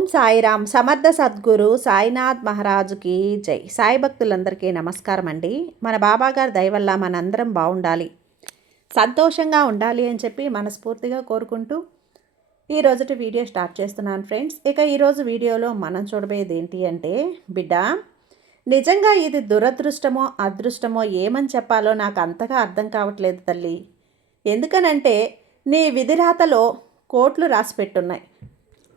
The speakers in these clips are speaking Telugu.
ఓం సాయిరామ్. సమర్థ సద్గురు సాయినాథ్ మహారాజుకి జై. సాయి భక్తులందరికీ నమస్కారం అండి. మన బాబాగారి దయ వల్ల మనందరం బాగుండాలి, సంతోషంగా ఉండాలి అని చెప్పి మనస్ఫూర్తిగా కోరుకుంటూ ఈరోజుటి వీడియో స్టార్ట్ చేస్తున్నాను ఫ్రెండ్స్. ఇక ఈరోజు వీడియోలో మనం చూడబోయేది ఏంటి అంటే, బిడ్డ నిజంగా ఇది దురదృష్టమో అదృష్టమో ఏమని చెప్పాలో నాకు అంతగా అర్థం కావట్లేదు తల్లి. ఎందుకనంటే నీ విధిరాతలో కోట్లు రాసిపెట్టున్నాయి.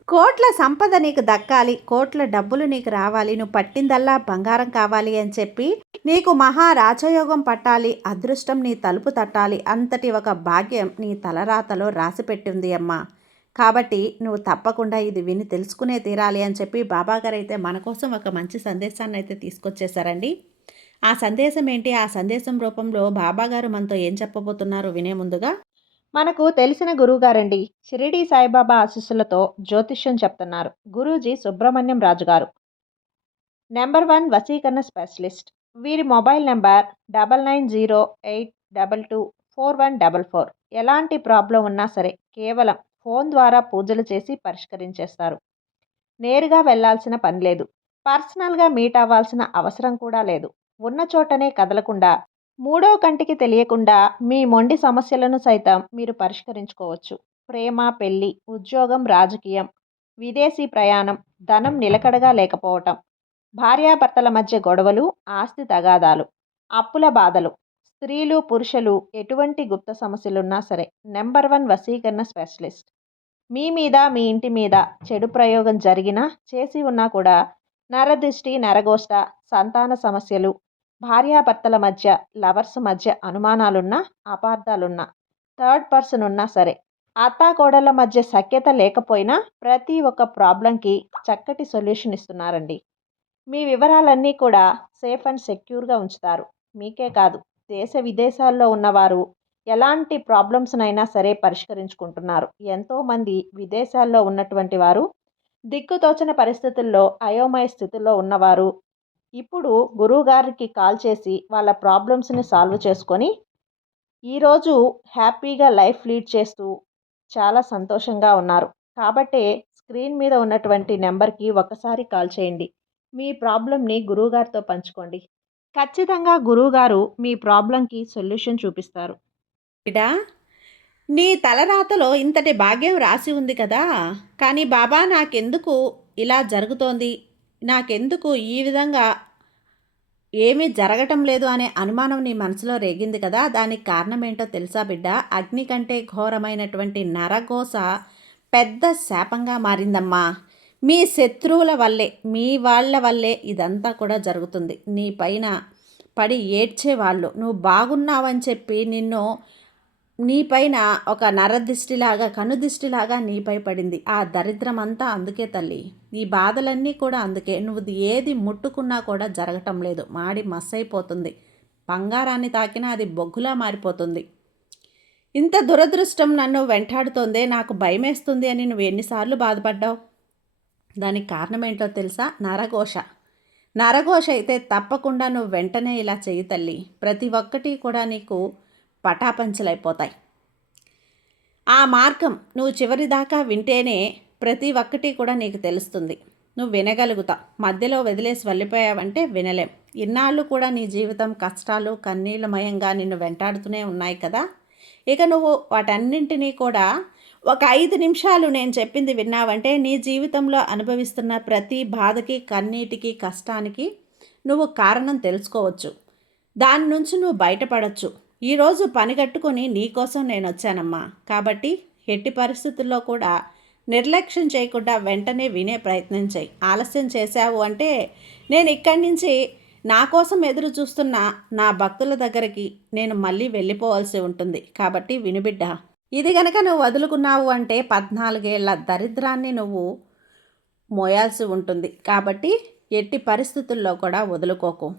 కోట్ల సంపద నీకు దక్కాలి, కోట్ల డబ్బులు నీకు రావాలి, నువ్వు పట్టిందల్లా బంగారం కావాలి అని చెప్పి నీకు మహా రాజయోగం పట్టాలి, అదృష్టం నీ తలుపు తట్టాలి, అంతటి ఒక భాగ్యం నీ తలరాతలో రాసిపెట్టింది అమ్మా. కాబట్టి నువ్వు తప్పకుండా ఇది విని తెలుసుకునే తీరాలి అని చెప్పి బాబాగారు అయితే మన కోసం ఒక మంచి సందేశాన్ని అయితే తీసుకొచ్చేసారండి. ఆ సందేశం ఏంటి, ఆ సందేశం రూపంలో బాబాగారు మనతో ఏం చెప్పబోతున్నారు వినే ముందుగా, మనకు తెలిసిన గురువుగారండి, షిరిడి సాయిబాబా ఆశీస్సులతో జ్యోతిష్యం చెప్తున్నారు గురూజీ సుబ్రహ్మణ్యం రాజు గారు, నెంబర్ 1 వశీకరణ స్పెషలిస్ట్. వీరి మొబైల్ నెంబర్ 9908224144. ఎలాంటి ప్రాబ్లం ఉన్నా సరే కేవలం ఫోన్ ద్వారా పూజలు చేసి పరిష్కరించేస్తారు. నేరుగా వెళ్లాల్సిన పని లేదు, పర్సనల్గా మీట్ అవ్వాల్సిన అవసరం కూడా లేదు. ఉన్న చోటనే కదలకుండా, మూడో కంటికి తెలియకుండా మీ మొండి సమస్యలను సైతం మీరు పరిష్కరించుకోవచ్చు. ప్రేమ, పెళ్లి, ఉద్యోగం, రాజకీయం, విదేశీ ప్రయాణం, ధనం నిలకడగా లేకపోవటం, భార్యాభర్తల మధ్య గొడవలు, ఆస్తి తగాదాలు, అప్పుల బాధలు, స్త్రీలు పురుషులు ఎటువంటి గుప్త సమస్యలున్నా సరే నెంబర్ 1 వశీకరణ స్పెషలిస్ట్. మీ మీద, మీ ఇంటి మీద చెడు ప్రయోగం జరిగినా, చేసి ఉన్నా కూడా నరదృష్టి, నరగోష్ట, సంతాన సమస్యలు, భార్యాభర్తల మధ్య, లవర్స్ మధ్య అనుమానాలున్నా, అపార్థాలున్నా, థర్డ్ పర్సన్ ఉన్నా సరే, అత్తాకోడళ్ళ మధ్య సఖ్యత లేకపోయినా ప్రతి ఒక్క ప్రాబ్లంకి చక్కటి సొల్యూషన్ ఇస్తున్నారండి. మీ వివరాలన్నీ కూడా సేఫ్ అండ్ సెక్యూర్గా ఉంచుతారు. మీకే కాదు, దేశ విదేశాల్లో ఉన్నవారు ఎలాంటి ప్రాబ్లమ్స్నైనా సరే పరిష్కరించుకుంటున్నారు. ఎంతోమంది విదేశాల్లో ఉన్నటువంటి వారు, దిక్కుతోచని పరిస్థితుల్లో అయోమయ స్థితిలో ఉన్నవారు ఇప్పుడు గురువుగారికి కాల్ చేసి వాళ్ళ ప్రాబ్లమ్స్ని సాల్వ్ చేసుకొని ఈరోజు హ్యాపీగా లైఫ్ లీడ్ చేస్తూ చాలా సంతోషంగా ఉన్నారు. కాబట్టే స్క్రీన్ మీద ఉన్నటువంటి నెంబర్కి ఒకసారి కాల్ చేయండి. మీ ప్రాబ్లంని గురువుగారితో పంచుకోండి. ఖచ్చితంగా గురువుగారు మీ ప్రాబ్లంకి సొల్యూషన్ చూపిస్తారు. బిడ్డా, నీ తలరాతలో ఇంతటి భాగ్యం రాసి ఉంది కదా, కానీ బాబా నాకెందుకు ఇలా జరుగుతోంది, నాకెందుకు ఈ విధంగా ఏమీ జరగటం లేదు అనే అనుమానం నీ మనసులో రేగింది కదా, దానికి కారణం ఏంటో తెలుసా బిడ్డ? అగ్ని కంటే ఘోరమైనటువంటి నరఘోష పెద్ద శాపంగా మారిందమ్మా. మీ శత్రువుల వల్లే, మీ వాళ్ళ వల్లే ఇదంతా కూడా జరుగుతుంది. నీ పైన పడి ఏడ్చేవాళ్ళు, నువ్వు బాగున్నావని చెప్పి నీపైన ఒక నరదిష్టిలాగా, కనుదిష్టిలాగా నీపై పడింది. ఆ దరిద్రం అంతా అందుకే తల్లి, ఈ బాధలన్నీ కూడా అందుకే. నువ్వు ఏది ముట్టుకున్నా కూడా జరగటం లేదు, మాడి మస్సైపోతుంది. బంగారాన్ని తాకినా అది బొగ్గులా మారిపోతుంది. ఇంత దురదృష్టం నన్ను వెంటాడుతోందే, నాకు భయమేస్తుంది అని నువ్వు ఎన్నిసార్లు బాధపడ్డావు? దానికి కారణం ఏంటో తెలుసా? నరఘోష. నరఘోష అయితే తప్పకుండా నువ్వు వెంటనే ఇలా చెయ్యి తల్లి, ప్రతి ఒక్కటి కూడా నీకు పటాపంచలైపోతాయి. ఆ మార్గం నువ్వు చివరి దాకా వింటేనే ప్రతి ఒక్కటి కూడా నీకు తెలుస్తుంది, నువ్వు వినగలుగుతావు. మధ్యలో వదిలేసి వెళ్ళిపోయావంటే వినలేం. ఇన్నాళ్ళు కూడా నీ జీవితం కష్టాలు కన్నీళ్ళమయంగా నిన్ను వెంటాడుతూనే ఉన్నాయి కదా. ఇక నువ్వు వాటన్నింటినీ కూడా ఒక 5 నిమిషాలు నేను చెప్పింది విన్నావంటే నీ జీవితంలో అనుభవిస్తున్న ప్రతి బాధకి, కన్నీటికి, కష్టానికి నువ్వు కారణం తెలుసుకోవచ్చు. దాని నుంచి నువ్వు బయటపడవచ్చు. ఈరోజు పని కట్టుకొని నీకోసం నేను వచ్చానమ్మా. కాబట్టి ఎట్టి పరిస్థితుల్లో కూడా నిర్లక్ష్యం చేయకుండా వెంటనే వినే ప్రయత్నం చేయి. ఆలస్యం చేశావు అంటే నేను ఇక్కడి నుంచి నా కోసం ఎదురు చూస్తున్న నా భక్తుల దగ్గరికి నేను మళ్ళీ వెళ్ళిపోవాల్సి ఉంటుంది. కాబట్టి వినుబిడ్డ, ఇది గనక నువ్వు వదులుకున్నావు అంటే 14 ఏళ్ల దరిద్రాన్ని నువ్వు మోయాల్సి ఉంటుంది. కాబట్టి ఎట్టి పరిస్థితుల్లో కూడా వదులుకోకు.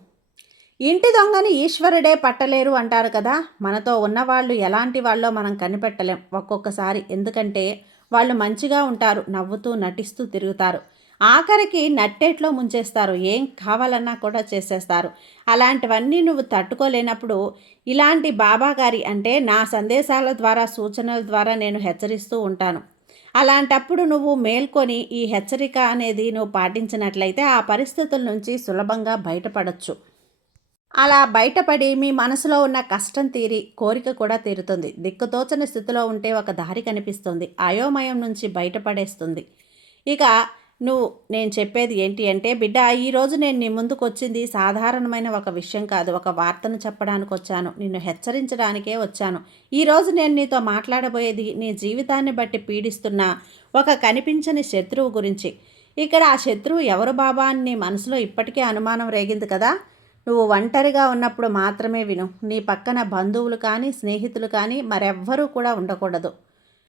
ఇంటి దొంగని ఈశ్వరుడే పట్టలేరు అంటారు కదా. మనతో ఉన్నవాళ్ళు ఎలాంటి వాళ్ళో మనం కనిపెట్టలేం ఒక్కొక్కసారి. ఎందుకంటే వాళ్ళు మంచిగా ఉంటారు, నవ్వుతూ నటిస్తూ తిరుగుతారు, ఆఖరికి నట్టేట్లో ముంచేస్తారు, ఏం కావాలన్నా కూడా చేసేస్తారు. అలాంటివన్నీ నువ్వు తట్టుకోలేనప్పుడు ఇలాంటి బాబాగారి అంటే నా సందేశాల ద్వారా, సూచనల ద్వారా నేను హెచ్చరిస్తూ ఉంటాను. అలాంటప్పుడు నువ్వు మేల్కొని ఈ హెచ్చరిక అనేది నువ్వు పాటించినట్లయితే ఆ పరిస్థితుల నుంచి సులభంగా బయటపడవచ్చు. అలా బయటపడి మీ మనసులో ఉన్న కష్టం తీరి కోరిక కూడా తీరుతుంది. దిక్కుతోచని స్థితిలో ఉంటే ఒక దారి కనిపిస్తుంది. అయోమయం నుంచి బయటపడేస్తుంది. ఇక నేను చెప్పేది ఏంటి అంటే, బిడ్డ, ఈరోజు నేను నీ ముందుకు వచ్చింది సాధారణమైన ఒక విషయం కాదు. ఒక వార్తను చెప్పడానికి వచ్చాను. నిన్ను హెచ్చరించడానికే వచ్చాను. ఈరోజు నేను నీతో మాట్లాడబోయేది నీ జీవితాన్ని బట్టి పీడిస్తున్న ఒక కనిపించని శత్రువు గురించి. ఇక్కడ ఆ శత్రువు ఎవరు బాబా అని నీ మనసులో ఇప్పటికే అనుమానం రేగింది కదా. నువ్వు ఒంటరిగా ఉన్నప్పుడు మాత్రమే విను. నీ పక్కన బంధువులు కానీ, స్నేహితులు కానీ మరెవ్వరూ కూడా ఉండకూడదు.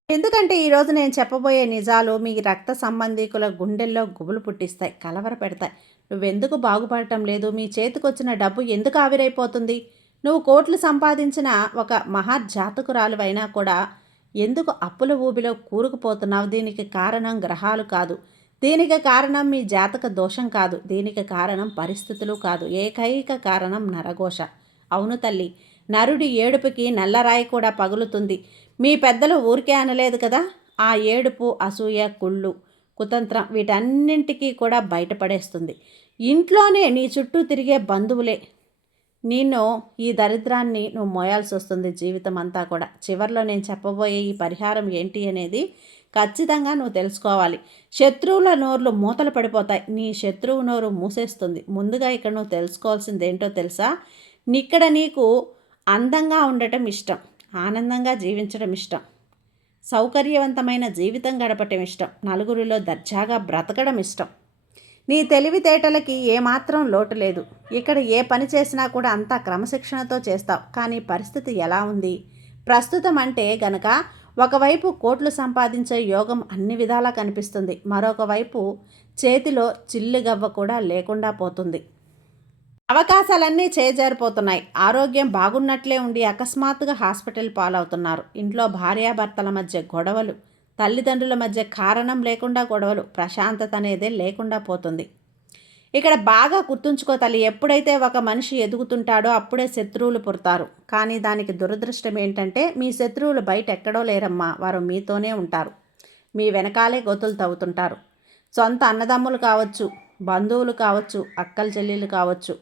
ఎందుకంటే ఈరోజు నేను చెప్పబోయే నిజాలు మీ రక్త సంబంధీకుల గుండెల్లో గుబులు పుట్టిస్తాయి, కలవర పెడతాయి. నువ్వెందుకు బాగుపడటం లేదు? మీ చేతికొచ్చిన డబ్బు ఎందుకు ఆవిరైపోతుంది? నువ్వు కోట్లు సంపాదించిన ఒక మహర్జాతకురాలు అయినా కూడా ఎందుకు అప్పుల ఊబిలో కూరుకుపోతున్నావు? దీనికి కారణం గ్రహాలు కాదు. దీనికి కారణం మీ జాతక దోషం కాదు. దీనికి కారణం పరిస్థితులు కాదు. ఏకైక కారణం నరఘోష. అవును తల్లి, నరుడి ఏడుపుకి నల్లరాయి కూడా పగులుతుంది. మీ పెద్దలు ఊరికే అనలేదు కదా. ఆ ఏడుపు అసూయ, కుళ్ళు, కుతంత్రం వీటన్నింటికీ కూడా బయటపడేస్తుంది. ఇంట్లోనే నీ చుట్టూ తిరిగే బంధువులే ఈ దరిద్రాన్ని నువ్వు మోయాల్సి వస్తుంది జీవితం అంతా కూడా. చివరిలో నేను చెప్పబోయే ఈ పరిహారం ఏంటి అనేది ఖచ్చితంగా నువ్వు తెలుసుకోవాలి. శత్రువుల నోర్లు మూతలు పడిపోతాయి. నీ శత్రువు నోరు మూసేస్తుంది. ముందుగా ఇక్కడ నువ్వు తెలుసుకోవాల్సింది ఏంటో తెలుసా? ఇక్కడ నీకు అందంగా ఉండటం ఇష్టం, ఆనందంగా జీవించడం ఇష్టం, సౌకర్యవంతమైన జీవితం గడపటం ఇష్టం, నలుగురిలో దర్జాగా బ్రతకడం ఇష్టం. నీ తెలివితేటలకి ఏమాత్రం లోటు లేదు. ఇక్కడ ఏ పని చేసినా కూడా అంతా క్రమశిక్షణతో చేస్తావు. కానీ పరిస్థితి ఎలా ఉంది ప్రస్తుతం అంటే గనక, ఒకవైపు కోట్లు సంపాదించే యోగం అన్ని విధాలా కనిపిస్తుంది. మరొక వైపు చేతిలో చిల్లుగవ్వ కూడా లేకుండా పోతుంది. అవకాశాలన్నీ చేజారిపోతున్నాయి. ఆరోగ్యం బాగున్నట్లే ఉండి అకస్మాత్తుగా హాస్పిటల్ పాలవుతున్నారు. ఇంట్లో భార్యాభర్తల మధ్య గొడవలు, తల్లిదండ్రుల మధ్య కారణం లేకుండా గొడవలు, ప్రశాంతత అనేదే లేకుండా పోతుంది. ఇక్కడ బాగా గుర్తుంచుకో తల్లి, ఎప్పుడైతే ఒక మనిషి ఎదుగుతుంటాడో అప్పుడే శత్రువులు పుడతారు. కానీ దానికి దురదృష్టం ఏంటంటే, మీ శత్రువులు బయట ఎక్కడో లేరమ్మా, వారు మీతోనే ఉంటారు. మీ వెనకాలే గోతులు తవ్వుతుంటారు. సొంత అన్నదమ్ములు కావచ్చు, బంధువులు కావచ్చు, అక్కలు చెల్లెళ్ళు కావచ్చు.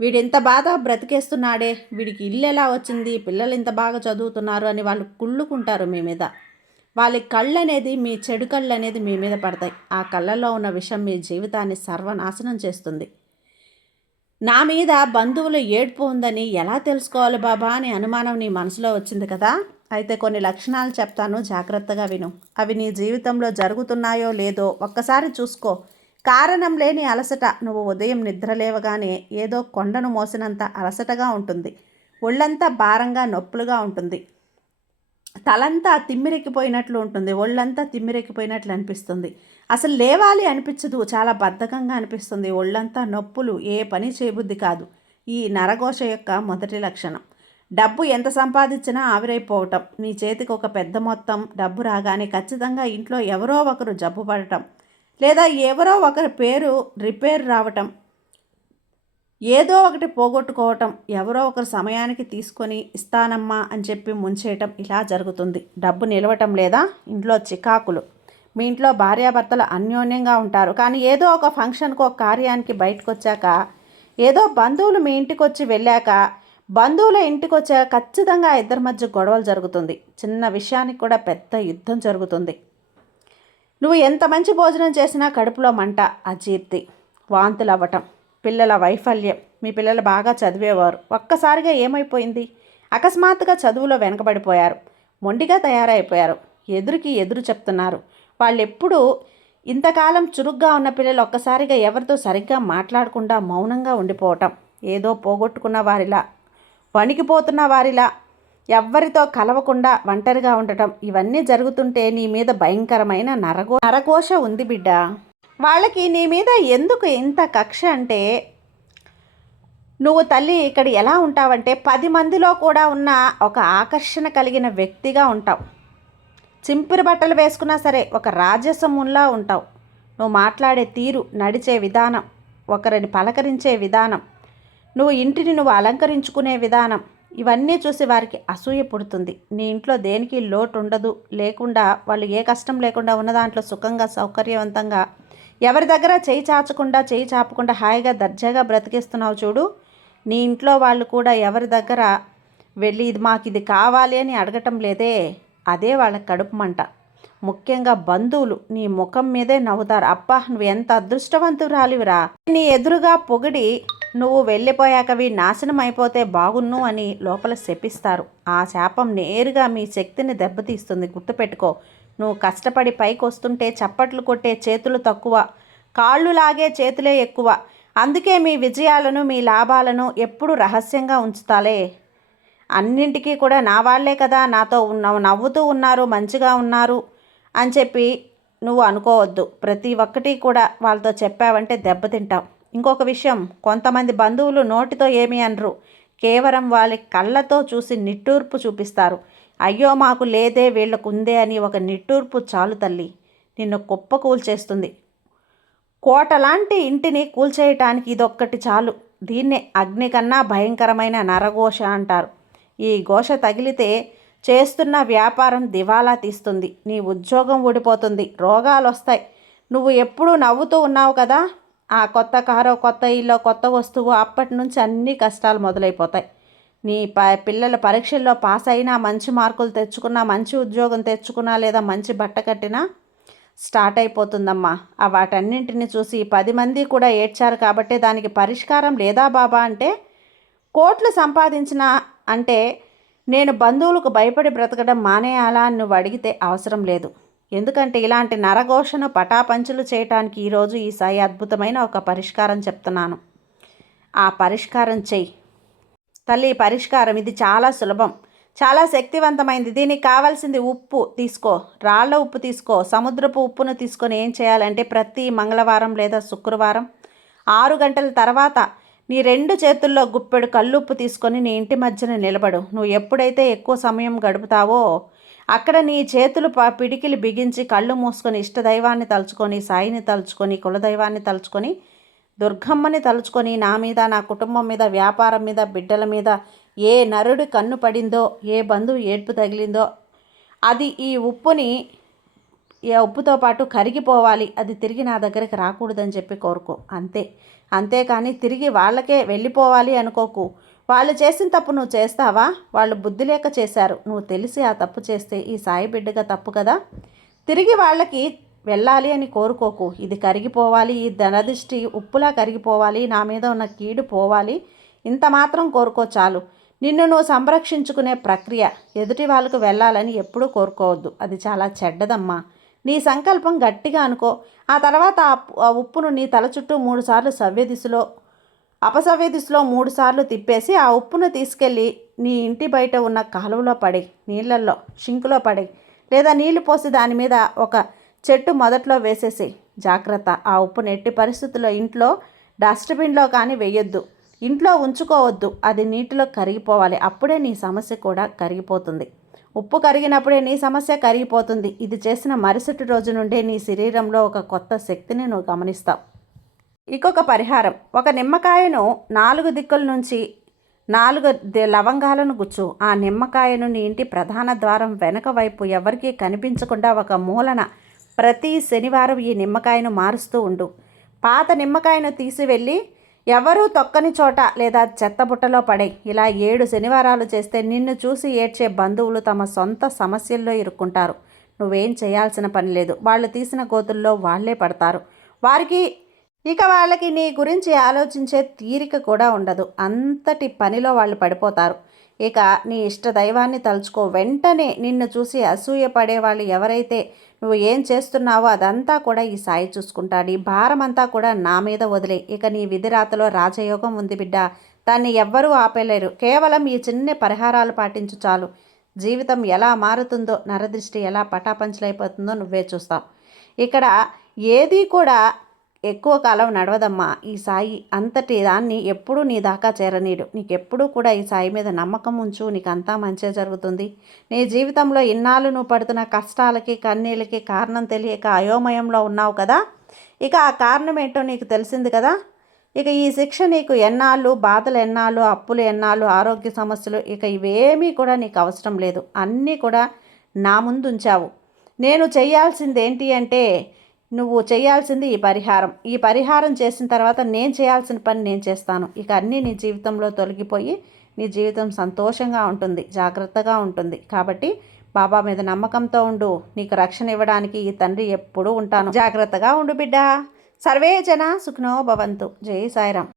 వీడింత బాధ బ్రతికేస్తున్నాడే, వీడికి ఇల్లు ఎలా వచ్చింది, పిల్లలు ఇంత బాగా చదువుతున్నారు అని వాళ్ళు కుళ్ళుకుంటారు మీ మీద. వాళ్ళ కళ్ళు అనేది, మీ చెడు కళ్ళు అనేది మీ మీద పడతాయి. ఆ కళ్ళల్లో ఉన్న విషం మీ జీవితాన్ని సర్వనాశనం చేస్తుంది. నా మీద బంధువులు ఏడ్పు ఉందని ఎలా తెలుసుకోవాలి బాబా అని అనుమానం నీ మనసులో వచ్చింది కదా. అయితే కొన్ని లక్షణాలు చెప్తాను, జాగ్రత్తగా విను. అవి నీ జీవితంలో జరుగుతున్నాయో లేదో ఒక్కసారి చూసుకో. కారణం లేని అలసట. నువ్వు ఉదయం నిద్రలేవగానే ఏదో కొండను మోసినంత అలసటగా ఉంటుంది. ఒళ్ళంతా భారంగా, నొప్పులుగా ఉంటుంది. తలంతా తిమ్మిరెక్కిపోయినట్లు ఉంటుంది. ఒళ్ళంతా తిమ్మిరెక్కిపోయినట్లు అనిపిస్తుంది. అసలు లేవాలి అనిపించదు. చాలా బద్ధకంగా అనిపిస్తుంది. ఒళ్ళంతా నొప్పులు, ఏ పని చేయబుద్ధి కాదు. ఈ నరఘోష యొక్క మొదటి లక్షణం. డబ్బు ఎంత సంపాదించినా ఆవిరైపోవటం. నీ చేతికి ఒక పెద్ద మొత్తం డబ్బు రాగానే ఖచ్చితంగా ఇంట్లో ఎవరో ఒకరు జబ్బు పడటం, లేదా ఎవరో ఒకరి పేరు రిపేర్ రావటం, ఏదో ఒకటి పోగొట్టుకోవటం, ఎవరో ఒకరు సమయానికి తీసుకొని ఇస్తానమ్మా అని చెప్పి ముంచేయటం, ఇలా జరుగుతుంది. డబ్బు నిలవటం లేదా ఇంట్లో చికాకులు. మీ ఇంట్లో భార్యాభర్తలు అన్యోన్యంగా ఉంటారు. కానీ ఏదో ఒక ఫంక్షన్కి, ఒక కార్యానికి బయటకు వచ్చాక, ఏదో బంధువులు మీ ఇంటికి వచ్చి వెళ్ళాక, బంధువుల ఇంటికి వచ్చాక ఖచ్చితంగా ఇద్దరి మధ్య గొడవలు జరుగుతుంది. చిన్న విషయానికి కూడా పెద్ద యుద్ధం జరుగుతుంది. నువ్వు ఎంత మంచి భోజనం చేసినా కడుపులో మంట, అజీర్తి, వాంతులు అవ్వటం, పిల్లల వైఫల్యం. మీ పిల్లలు బాగా చదివేవారు, ఒక్కసారిగా ఏమైపోయింది? అకస్మాత్తుగా చదువులో వెనకబడిపోయారు, మొండిగా తయారైపోయారు, ఎదురు చెప్తున్నారు. వాళ్ళు ఎప్పుడు ఇంతకాలం చురుగ్గా ఉన్న పిల్లలు ఒక్కసారిగా ఎవరితో సరిగ్గా మాట్లాడకుండా మౌనంగా ఉండిపోవటం, ఏదో పోగొట్టుకున్న వారిలా, వణికిపోతున్న వారిలా, ఎవ్వరితో కలవకుండా ఒంటరిగా ఉండటం, ఇవన్నీ జరుగుతుంటే నీ మీద భయంకరమైన నరఘోష ఉంది బిడ్డ. వాళ్ళకి నీ మీద ఎందుకు ఇంత కక్ష అంటే, నువ్వు తల్లి ఇక్కడ ఎలా ఉంటావంటే 10 మందిలో కూడా ఉన్న ఒక ఆకర్షణ కలిగిన వ్యక్తిగా ఉంటావు. చింపిరి బట్టలు వేసుకున్నా సరే ఒక రాజసములా ఉంటావు. నువ్వు మాట్లాడే తీరు, నడిచే విధానం, ఒకరిని పలకరించే విధానం, నువ్వు ఇంటిని నువ్వు అలంకరించుకునే విధానం, ఇవన్నీ చూసి వారికి అసూయ పుడుతుంది. నీ ఇంట్లో దేనికి లోటు ఉండదు, లేకుండా వాళ్ళు ఏ కష్టం లేకుండా ఉన్న దాంట్లో సుఖంగా సౌకర్యవంతంగా ఎవరి దగ్గర చేయి చాచకుండా చేయి చాపకుండా హాయిగా దర్జాగా బ్రతికిస్తున్నావు చూడు. నీ ఇంట్లో వాళ్ళు కూడా ఎవరి దగ్గర వెళ్ళి ఇది మాకు ఇది కావాలి అని అడగటం లేదే, అదే వాళ్ళ కడుపు మంట. ముఖ్యంగా బంధువులు నీ ముఖం మీదే నవ్వుతారు. అబ్బా నువ్వు ఎంత అదృష్టవంతురాలివిరా, నీ ఎదురుగా పొగిడి నువ్వు వెళ్ళిపోయాకవి నాశనం అయిపోతే బాగున్ను అని లోపల శపిస్తారు. ఆ శాపం నేరుగా మీ శక్తిని దెబ్బతీస్తుంది. గుర్తుపెట్టుకో, నువ్వు కష్టపడి పైకి వస్తుంటే చప్పట్లు కొట్టే చేతులు తక్కువ, కాళ్ళు లాగే చేతులే ఎక్కువ. అందుకే మీ విజయాలను మీ లాభాలను ఎప్పుడు రహస్యంగా ఉంచుతాలే. అన్నింటికీ కూడా నా వాళ్లే కదా నాతో నవ్వుతూ ఉన్నారు, మంచిగా ఉన్నారు అని చెప్పి నువ్వు అనుకోవద్దు. ప్రతి ఒక్కటి కూడా వాళ్ళతో చెప్పావంటే దెబ్బతింటావు. ఇంకొక విషయం, కొంతమంది బంధువులు నోటితో ఏమీ అనరు, కేవలం వాళ్ళ కళ్ళతో చూసి నిట్టూర్పు చూపిస్తారు. అయ్యో మాకు లేదే వీళ్ళకుందే అని ఒక నిట్టూర్పు చాలు తల్లి, నిన్ను కుప్ప కూల్చేస్తుంది. కోటలాంటి ఇంటిని కూల్చేయటానికి ఇదొక్కటి చాలు. దీన్నే అగ్ని కన్నా భయంకరమైన నరఘోష అంటారు. ఈ ఘోష తగిలితే చేస్తున్న వ్యాపారం దివాలా తీస్తుంది, నీ ఉద్యోగం ఊడిపోతుంది, రోగాలు వస్తాయి. నువ్వు ఎప్పుడూ నవ్వుతూ ఉన్నావు కదా, ఆ కొత్త కారో కొత్త ఇల్లో కొత్త వస్తువు, అప్పటి నుంచి అన్ని కష్టాలు మొదలైపోతాయి. నీ పిల్లల పరీక్షల్లో పాస్ అయినా, మంచి మార్కులు తెచ్చుకున్నా, మంచి ఉద్యోగం తెచ్చుకున్నా, లేదా మంచి బట్ట కట్టినా స్టార్ట్ అయిపోతుందమ్మా. వాటన్నింటిని చూసి 10 మంది కూడా ఏడ్చారు కాబట్టి దానికి పరిష్కారం లేదా బాబా అంటే, కోట్లు సంపాదించిన అంటే నేను బంధువులకు భయపడి బ్రతకడం మానేయాలా అని నువ్వు అడిగితే అవసరం లేదు. ఎందుకంటే ఇలాంటి నరఘోషను పటాపంచులు చేయటానికి ఈరోజు ఈ సాయి అద్భుతమైన ఒక పరిష్కారం చెప్తున్నాను. ఆ పరిష్కారం చెయ్యి తల్లి. పరిష్కారం ఇది చాలా సులభం, చాలా శక్తివంతమైంది. దీనికి కావాల్సింది ఉప్పు తీసుకో, రాళ్ళ ఉప్పు తీసుకో. సముద్రపు ఉప్పును తీసుకొని ఏం చేయాలంటే ప్రతి మంగళవారం లేదా శుక్రవారం 6 గంటల తర్వాత నీ 2 చేతుల్లో గుప్పెడు కల్లుప్పు తీసుకొని నీ ఇంటి మధ్యన నిలబడు. నువ్వు ఎప్పుడైతే ఎక్కువ సమయం గడుపుతావో అక్కడ నీ చేతులు పిడికిలు బిగించి కళ్ళు మూసుకొని ఇష్టదైవాన్ని తలుచుకొని, సాయిని తలుచుకొని, కులదైవాన్ని తలుచుకొని, దుర్గమ్మని తలుచుకొని, నా మీద, నా కుటుంబం మీద, వ్యాపారం మీద, బిడ్డల మీద ఏ నరుడి కన్ను పడిందో, ఏ బంధువు ఏడ్పు తగిలిందో అది ఈ ఉప్పుతో పాటు కరిగిపోవాలి, అది తిరిగి నా దగ్గరికి రాకూడదని చెప్పి కోరుకో. అంతేకాని తిరిగి వాళ్ళకే వెళ్ళిపోవాలి అనుకోకు. వాళ్ళు చేసిన తప్పు నువ్వు చేస్తావా? వాళ్ళు బుద్ధి లేక చేశారు, నువ్వు తెలిసి ఆ తప్పు చేస్తే ఈ సాయి బిడ్డగా తప్పు కదా. తిరిగి వాళ్ళకి వెళ్ళాలి అని కోరుకోకు. ఇది కరిగిపోవాలి, ఈ ధనదృష్టి ఉప్పులా కరిగిపోవాలి, నా మీద ఉన్న కీడు పోవాలి, ఇంత మాత్రం కోరుకో చాలు. నిన్ను నువ్వు సంరక్షించుకునే ప్రక్రియ ఎదుటి వాళ్ళకు వెళ్ళాలని ఎప్పుడూ కోరుకోవద్దు, అది చాలా చెడ్డదమ్మా. నీ సంకల్పం గట్టిగా అనుకో. ఆ తర్వాత ఆ ఉప్పును నీ తల చుట్టూ 3 సార్లు సవ్య దిశలో, అపసవ్య దిశలో 3 సార్లు తిప్పేసి ఆ ఉప్పును తీసుకెళ్ళి నీ ఇంటి బయట ఉన్న కాలువలో పడే, నీళ్ళల్లో షింకులో పడే, లేదా నీళ్లు పోసి దాని మీద ఒక చెట్టు మొదట్లో వేసేసి. జాగ్రత్త, ఆ ఉప్పును ఎట్టి పరిస్థితుల్లో ఇంట్లో డస్ట్బిన్లో కానీ వేయొద్దు, ఇంట్లో ఉంచుకోవద్దు. అది నీటిలో కరిగిపోవాలి, అప్పుడే నీ సమస్య కూడా కరిగిపోతుంది. ఉప్పు కరిగినప్పుడే నీ సమస్య కరిగిపోతుంది. ఇది చేసిన మరుసటి రోజు నుండే నీ శరీరంలో ఒక కొత్త శక్తిని నువ్వు గమనిస్తావు. ఇంకొక పరిహారం, ఒక నిమ్మకాయను 4 దిక్కుల నుంచి 4 లవంగాలను గుచ్చు. ఆ నిమ్మకాయను నీ ఇంటి ప్రధాన ద్వారం వెనక వైపు ఎవరికీ కనిపించకుండా ఒక మూలన ప్రతి శనివారం ఈ నిమ్మకాయను మారుస్తూ ఉండు. పాత నిమ్మకాయను తీసివెళ్ళి ఎవరూ తొక్కని చోట లేదా చెత్తబుట్టలో పడే. ఇలా 7 శనివారాలు చేస్తే నిన్ను చూసి ఏడ్చే బంధువులు తమ సొంత సమస్యల్లో ఇరుక్కుంటారు. నువ్వేం చేయాల్సిన పని లేదు, వాళ్ళు తీసిన గోతుల్లో వాళ్లే పడతారు. వాళ్ళకి నీ గురించి ఆలోచించే తీరిక కూడా ఉండదు. అంతటి పనిలో వాళ్ళు పడిపోతారు. ఇక నీ ఇష్ట దైవాన్ని తలుచుకో. వెంటనే నిన్ను చూసి అసూయ పడేవాళ్ళు ఎవరైతే నువ్వు ఏం చేస్తున్నావో అదంతా కూడా ఈ సాయి చూసుకుంటాడు. ఈ భారం అంతా కూడా నా మీద వదిలే. ఇక నీ విధిరాతలో రాజయోగం ఉంది బిడ్డ, దాన్ని ఎవ్వరూ ఆపేలేరు. కేవలం ఈ చిన్న పరిహారాలు పాటించు చాలు. జీవితం ఎలా మారుతుందో, నరదృష్టి ఎలా పటాపంచలైపోతుందో నువ్వే చూస్తావు. ఇక్కడ ఏది కూడా ఎక్కువ కాలం నడవదమ్మా. ఈ సాయి అంతటి దాన్ని ఎప్పుడూ నీ దాకా చేరనీడు. నీకెప్పుడూ కూడా ఈ సాయి మీద నమ్మకం ఉంచు, నీకంతా మంచిగా జరుగుతుంది. నీ జీవితంలో ఇన్నాళ్ళు నువ్వు పడుతున్న కష్టాలకి, కన్నీళ్ళకి కారణం తెలియక అయోమయంలో ఉన్నావు కదా. ఇక ఆ కారణం ఏంటో నీకు తెలిసింది కదా. ఇక ఈ శిక్ష నీకు ఎన్నాళ్ళు, బాధలు ఎన్నాళ్ళు, అప్పులు ఎన్నాళ్ళు, ఆరోగ్య సమస్యలు, ఇక ఇవేమీ కూడా నీకు అవసరం లేదు. అన్నీ కూడా నా ముందు ఉంచావు. నేను చేయాల్సింది ఏంటి అంటే, నువ్వు చేయాల్సింది ఈ పరిహారం. ఈ పరిహారం చేసిన తర్వాత నేను చేయాల్సిన పని నేను చేస్తాను. ఇక అన్నీ నీ జీవితంలో తొలగిపోయి నీ జీవితం సంతోషంగా ఉంటుంది, జాగ్రత్తగా ఉంటుంది. కాబట్టి బాబా మీద నమ్మకంతో ఉండు. నీకు రక్షణ ఇవ్వడానికి ఈ తండ్రి ఎప్పుడూ ఉంటాను. జాగ్రత్తగా ఉండు బిడ్డ. సర్వే జన సుఖినో భవంతు. జై సాయిరాం.